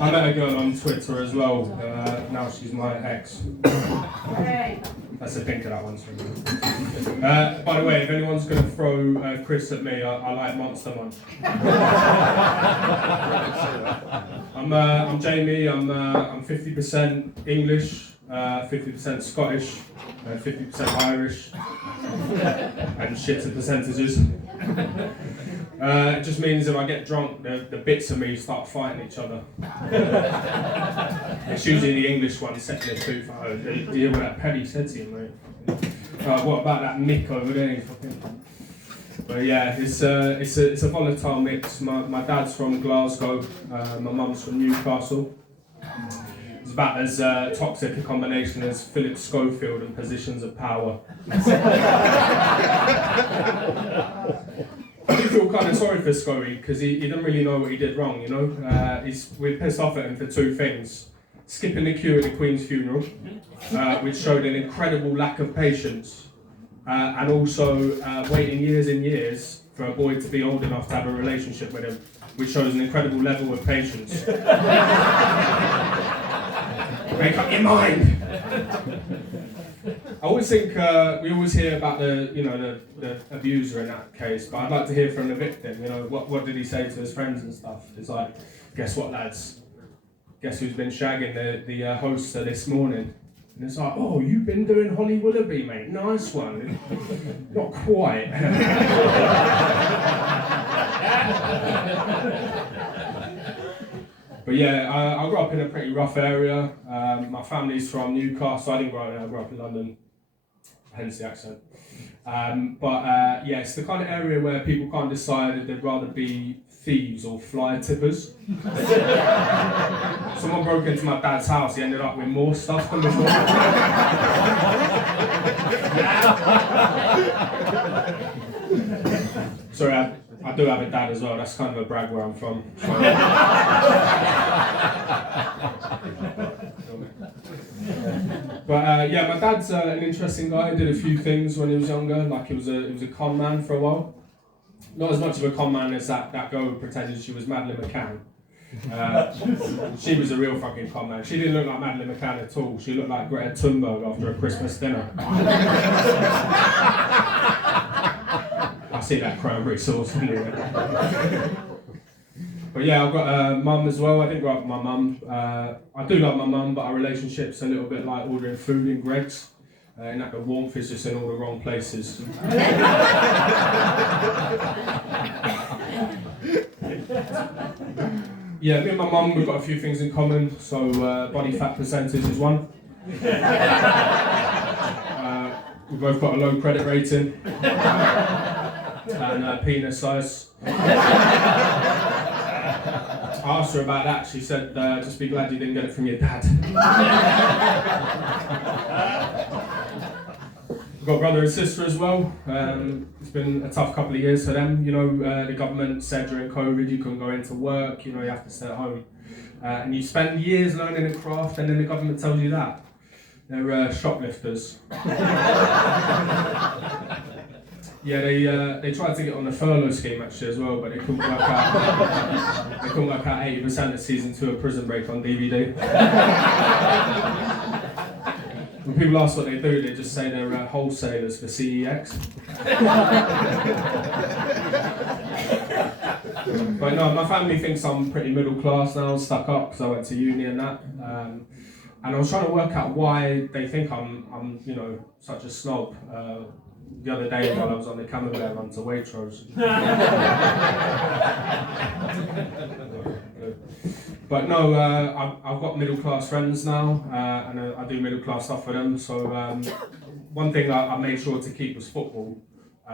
I met a girl on Twitter as well. Now she's my ex. That's a think of that one. By the way, if anyone's going to throw Chris at me, I like Monster Munch. I'm Jamie. I'm 50% English, 50% Scottish, 50% Irish, and shit in percentages. It just means if I get drunk, the bits of me start fighting each other. It's usually the English one setting their tooth out. Do you hear what that Paddy said to you, mate? What about that Mick over there? But yeah, it's a volatile mix. My dad's from Glasgow, my mum's from Newcastle. It's about as toxic a combination as Philip Schofield and Positions of Power. I do feel kind of sorry for Scory because he didn't really know what he did wrong, you know. We're pissed off at him for two things: skipping the queue at the Queen's funeral, which showed an incredible lack of patience, and also waiting years and years for a boy to be old enough to have a relationship with him, which shows an incredible level of patience. Make up your mind. I always think we always hear about the abuser in that case, but I'd like to hear from the victim. You know, what did he say to his friends and stuff? It's like, guess what, lads? Guess who's been shagging the host this morning? And it's like, oh, you've been doing Holly Willoughby, mate. Nice one. Not quite. But yeah, I grew up in a pretty rough area. My family's from Newcastle. I didn't grow up there. I grew up in London, hence the accent. Yeah, it's the kind of area where people can't decide if they'd rather be thieves or fly tippers. Someone broke into my dad's house. He ended up with more stuff than before. Sorry, I do have a dad as well. That's kind of a brag where I'm from. But yeah, my dad's an interesting guy. He did a few things when he was younger. Like he was a con man for a while. Not as much of a con man as that girl who pretended she was Madeleine McCann. She was a real fucking con man. She didn't look like Madeleine McCann at all. She looked like Greta Thunberg after a Christmas dinner. I see that cranberry sauce in there. But yeah, I've got a mum as well. I didn't grow up with my mum. I do love my mum, but our relationship's a little bit like ordering food in Greggs. In that the warmth is just in all the wrong places. Yeah, me and my mum, we've got a few things in common. So body fat percentage is one. We've both got a low credit rating. And penis size. I asked her about that. She said, just be glad you didn't get it from your dad. I've got a brother and sister as well. It's been a tough couple of years for them. You know, the government said during COVID you couldn't go into work, you know, you have to stay at home. And you spend years learning a craft and then the government tells you that. They're shoplifters. Yeah, they tried to get on the furlough scheme actually as well, but they couldn't work out. They couldn't work out 80% of season 2 of Prison Break on DVD. When people ask what they do, they just say they're wholesalers for CEX. But no, my family thinks I'm pretty middle class now, stuck up because I went to uni and that. And I was trying to work out why they think I'm you know, such a snob. The other day while I was on the Camembert run to Waitrose. But no, I've got middle class friends now, and I do middle class stuff for them. So one thing I made sure to keep was football,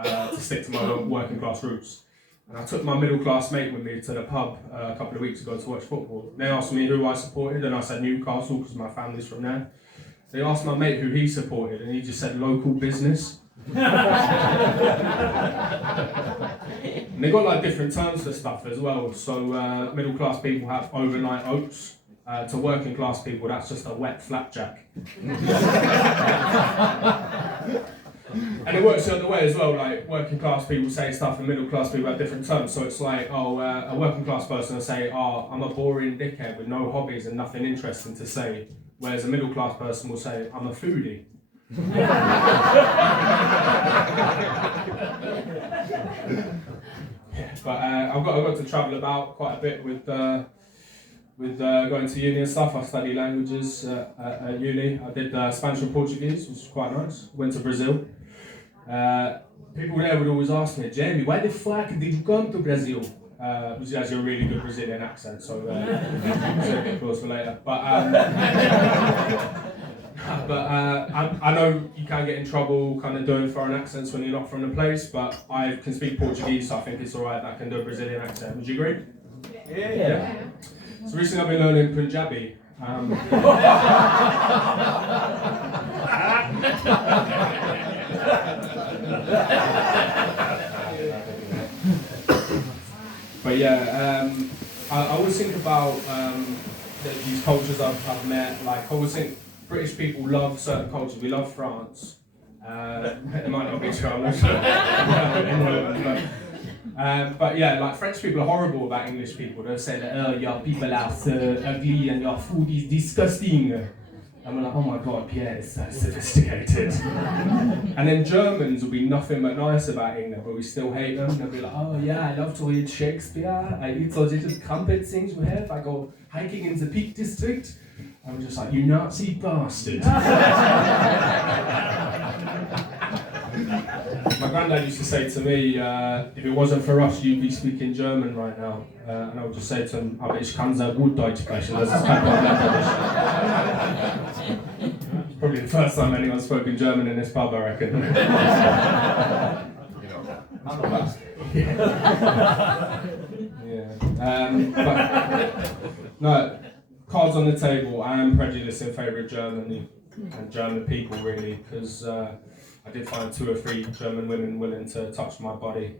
to stick to my working class roots. And I took my middle class mate with me to the pub a couple of weeks ago to watch football. They asked me who I supported, and I said Newcastle because my family's from there. They asked my mate who he supported, and he just said local business. And they got like different terms for stuff as well. So middle class people have overnight oats. To working class people, that's just a wet flapjack. And it works the other way as well, like working class people say stuff and middle class people have different terms. So it's like, a working class person will say, I'm a boring dickhead with no hobbies and nothing interesting to say. Whereas a middle class person will say, I'm a foodie. But I've got to travel about quite a bit with going to uni and stuff. I study languages at uni. I did Spanish and Portuguese, which was quite nice. Went to Brazil. People there would always ask me, Jamie, why the fuck did you come to Brazil? Which has a really good Brazilian accent, so save it close for later. But I know you can get in trouble kind of doing foreign accents when you're not from the place, but I can speak Portuguese, so I think it's alright that I can do a Brazilian accent. Would you agree? Yeah. So recently I've been learning Punjabi. But yeah, I always think about these cultures I've met. Like, I always think British people love certain cultures. We love France. It might not be true, I'm not sure. But yeah, like French people are horrible about English people. They'll say that, your people are so ugly and your food is disgusting. And we're like, oh my god, Pierre is so sophisticated. And then Germans will be nothing but nice about England, but we still hate them. They'll be like, oh yeah, I love to read Shakespeare. I eat those little crumpet things we have. I go hiking in the Peak District. I'm just like, you Nazi bastard. My granddad used to say to me, if it wasn't for us, you'd be speaking German right now. And I would just say to him, aber ich kann sehr gut Deutsch sprechen, das ist kein Problem für dich. It's probably the first time anyone's spoken German in this pub, I reckon. I'm the best. But, no, cards on the table. I am prejudiced in favour of Germany and German people, really, because I did find 2 or 3 German women willing to touch my body,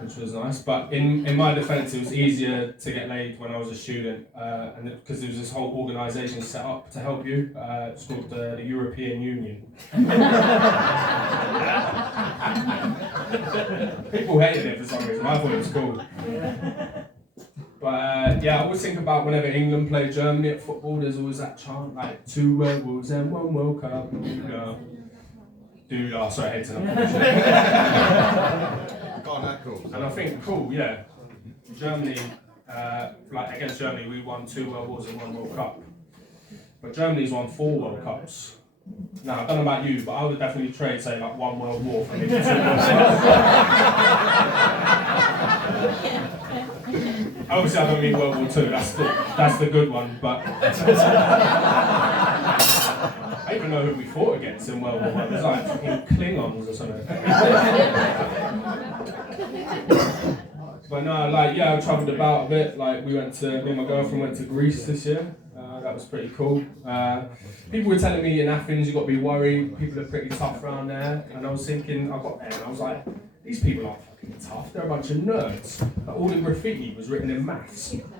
which was nice. But in my defence, it was easier to get laid when I was a student, and because there was this whole organisation set up to help you. It's called the European Union. People hated it for some reason. I thought it was cool. But yeah, I always think about whenever England play Germany at football, there's always that chant like 2 werewolves and 1 World Cup. Sorry, I hate to know. And I think, cool, yeah. Germany, like against Germany, we won 2 World Wars and 1 World Cup. But Germany's won 4 World Cups. Now, I don't know about you, but I would definitely trade, say, like 1 World War for maybe 2 World Cups. Obviously, I don't mean World War II, that's the good one, but I don't even know who we fought against in World War I. It was like fucking Klingons or something. But no, like, yeah, I travelled about a bit. Like, me and my girlfriend went to Greece this year. That was pretty cool. People were telling me in Athens, you've got to be worried, people are pretty tough around there. And I was thinking, I got there and I was like, these people aren't fucking tough, they're a bunch of nerds. Like, all the graffiti was written in maths. You don't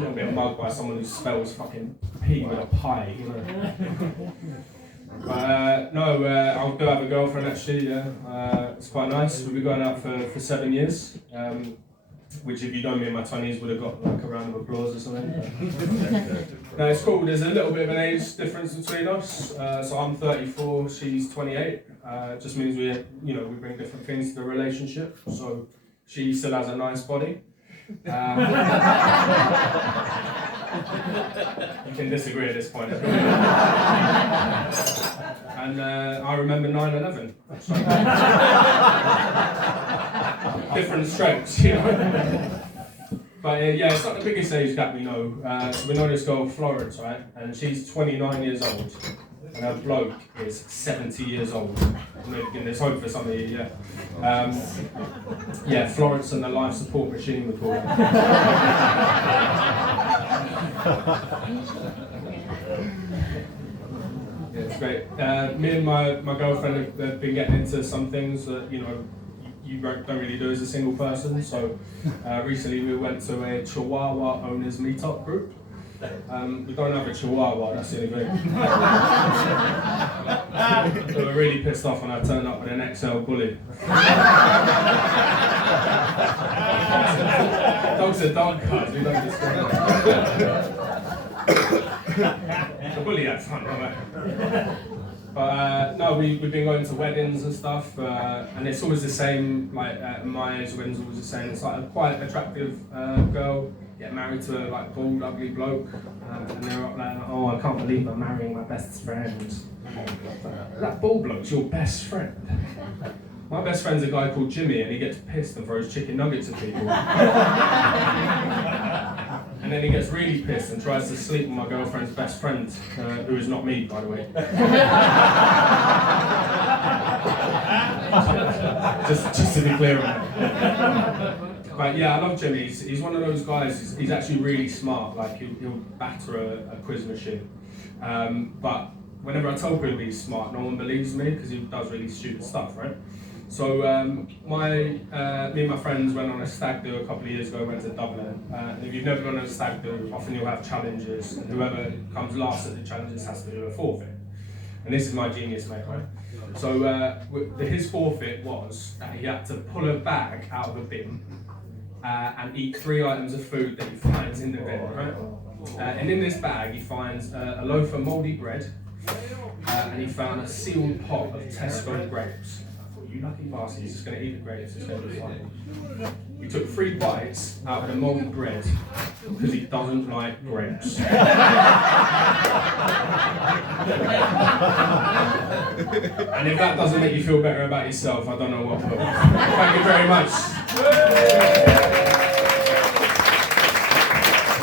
want to be mugged by someone who spells fucking P with a pie, you know. No, I do have a girlfriend actually, yeah. It's quite nice. We've been going out for 7 years. Which, if you know me in my 20s, would have got like a round of applause or something. No, it's cool. There's a little bit of an age difference between us. So I'm 34, she's 28. It just means we bring different things to the relationship. So she still has a nice body. You can disagree at this point. And I remember 9/11. Different strokes, you know. But yeah, it's not the biggest age gap we know. So we know this girl, Florence, right? And she's 29 years old. And her bloke is 70 years old. There's hope for some of you, yeah. Yeah, Florence and the life support machine, we call it. Yeah, it's great. Me and my girlfriend have been getting into some things that, you know, you don't really do as a single person. So recently we went to a Chihuahua owners meetup group. We don't have a chihuahua, that's the only thing. So we're really pissed off when I turned up with an XL bully. Dog's a dog, guys, we don't discriminate. The bully had fun, alright. But no, we've been going to weddings and stuff, and it's always the same. Like my age, weddings always the same. It's like a quite attractive girl get married to a like bald, ugly bloke, and they're like, "Oh, I can't believe I'm marrying my best friend." That bald bloke's your best friend. My best friend's a guy called Jimmy, and he gets pissed and throws chicken nuggets at people. And then he gets really pissed and tries to sleep with my girlfriend's best friend, who is not me, by the way. just to be clear on that. But yeah, I love Jimmy. He's one of those guys. He's actually really smart. Like he'll batter a quiz machine. But whenever I tell people he's smart, no one believes me because he does really stupid stuff, right? So me and my friends went on a stag do a couple of years ago, went to Dublin. And if you've never gone on a stag do, often you'll have challenges, and whoever comes last at the challenges has to do a forfeit. And this is my genius, mate, right? So his forfeit was that he had to pull a bag out of a bin and eat 3 items of food that he finds in the bin, right? And in this bag he finds a loaf of mouldy bread, and he found a sealed pot of Tesco grapes. You lucky bastard, he's just going to eat the grapes, it's going to be fine. He took 3 bites out of the mouldy bread because he doesn't like grapes. And if that doesn't make you feel better about yourself, I don't know what will. Thank you very much.